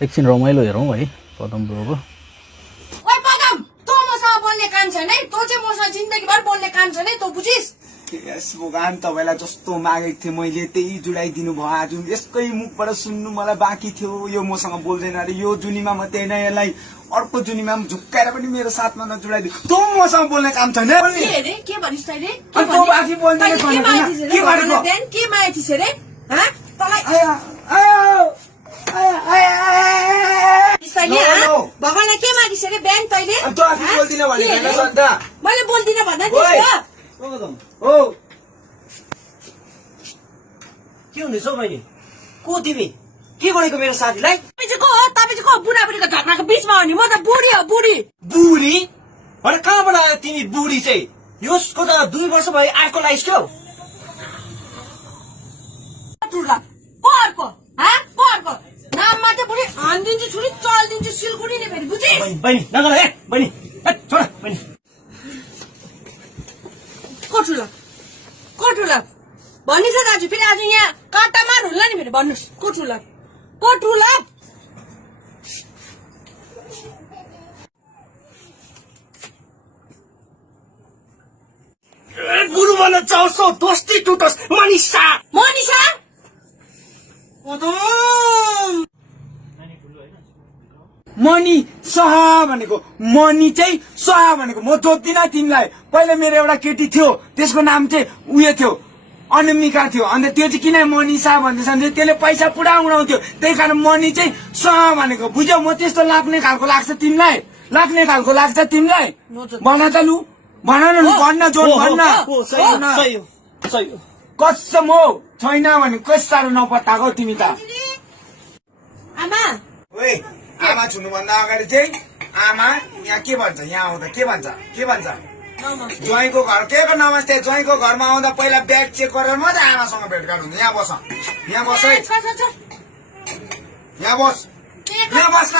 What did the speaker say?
एकछिन रमाइलो हेरौँ है पदम ब्रोको। ओइ पदम, तँ मसँग बोल्ने काम छैन है। तँ चाहिँ मसँग जिन्दगीभर बोल्ने काम छैन है। तँ बुझिस्? भगवान तपाईँलाई जस्तो मागेको थिएँ मैले त्यही जुडाइदिनु भयो। आज यसकै मुखबाट सुन्नु मलाई बाँकी थियो। यो मसँग बोल्दैन अरे, यो जुनीमा म त्यही नै यसलाई अर्को जुनीमा झुक्काएर पनि मेरो साथमा नजुडाइदिनु। तँ मसँग बोल्ने काम छैन। के भनिस् तैँले? के माया थिस् रे? भगवानलाई के मागिस् रे बिहान तैँले? मैले बोल्दिनँ भन्दा के हुँदैछ हौ बहिनी? को तिमी? के गरेको मेरो साथीलाई? तपाईँ चाहिँ को बुढाबुढीको झगडाको बिचमा हो नि? म त बुढी हो, बुढी। बुढी? अरे कहाँबाट आयो तिमी बुढी चाहिँ? यसको त 2 वर्ष भयो आएको लाइस्क्यो। नाममा चाहिँ बुढी हानिदिन्छु छुरी चलिदिन्छु सिलगुडी नै फेरि बुझिस्? बहिनी नगर है बहिनी, छोड बहिनी। कोठुला भनिन्छ दाजु। फेरि आज यहाँ काटामार होला नि फेरि भन्नुहोस्। कोठुला गुरु भन्न चाहन्छौ दोस्ती टुटोस्। मनिषा मनी सह भनेको, मनी चाहिँ सह भनेको। म जोत्दिनँ तिमीलाई। पहिला मेरो एउटा केटी थियो, त्यसको नाम चाहिँ उयो थियो, अनमिका थियो। अन्त त्यो चाहिँ किन मनिषा भन्दैछ भने त्यसले पैसा पुरा उडाउँथ्यो, त्यही कारण मनी चाहिँ सह भनेको। बुझ्यौ? म त्यस्तो लाग्ने खालको लाग्छ तिमीलाई? भन त लु, भन्न जोड भन्न। कसम हो छैन भने कस साह्रो नपत्ताको तिमी त। आमा आमा छुनुभन्दा अगाडि चाहिँ आमा यहाँ के भन्छ? यहाँ आउँदा के भन्छ? ज्वाइँको घर के को नमस्ते। ज्वाइँको घरमा आउँदा पहिला ब्याग चेक गरेर मात्रै आमासँग भेटघाट हुन्छ। यहाँ बस है, यहाँ बस न।